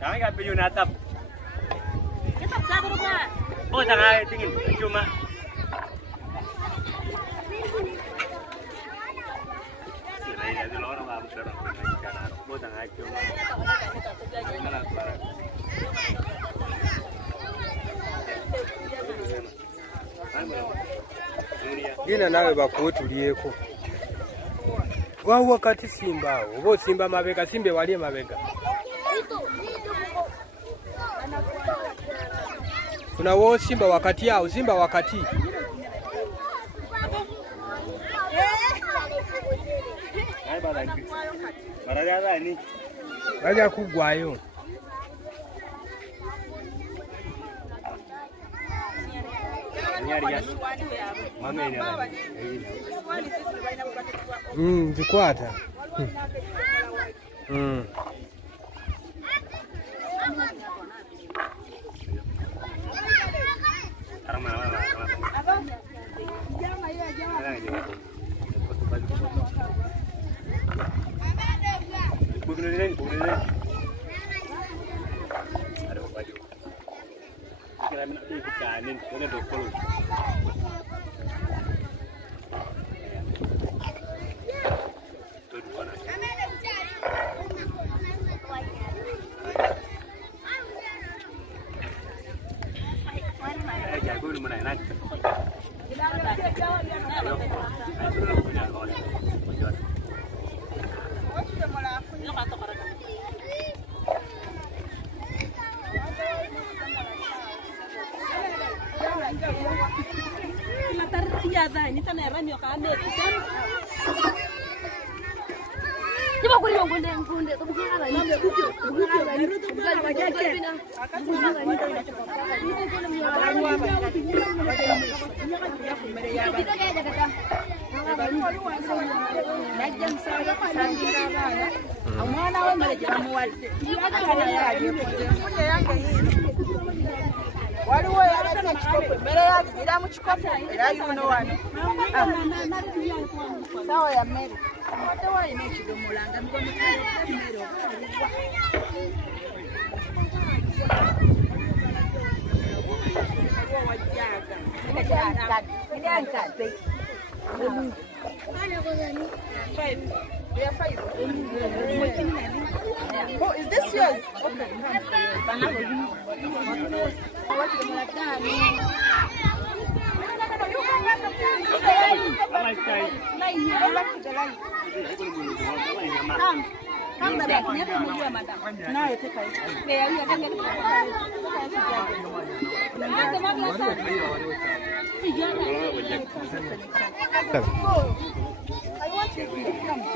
Jangan nggak pilih natap. Kita satu rumah. Oh jangan tinggi cuma. Gina nawe bakutuliyeko. Wawo wakati simba obo simba mabega simbe waliye mabega. Kuna wo simba wakati yao simba wakati. Baja kugwayo. Zikwata. Waliwo yalese ekikopo emmere yagira mu kikopo era yuno wano sawa ya mmere ate walina ekidomola nga mmere Oh, is this yours? Okay. I want you to come.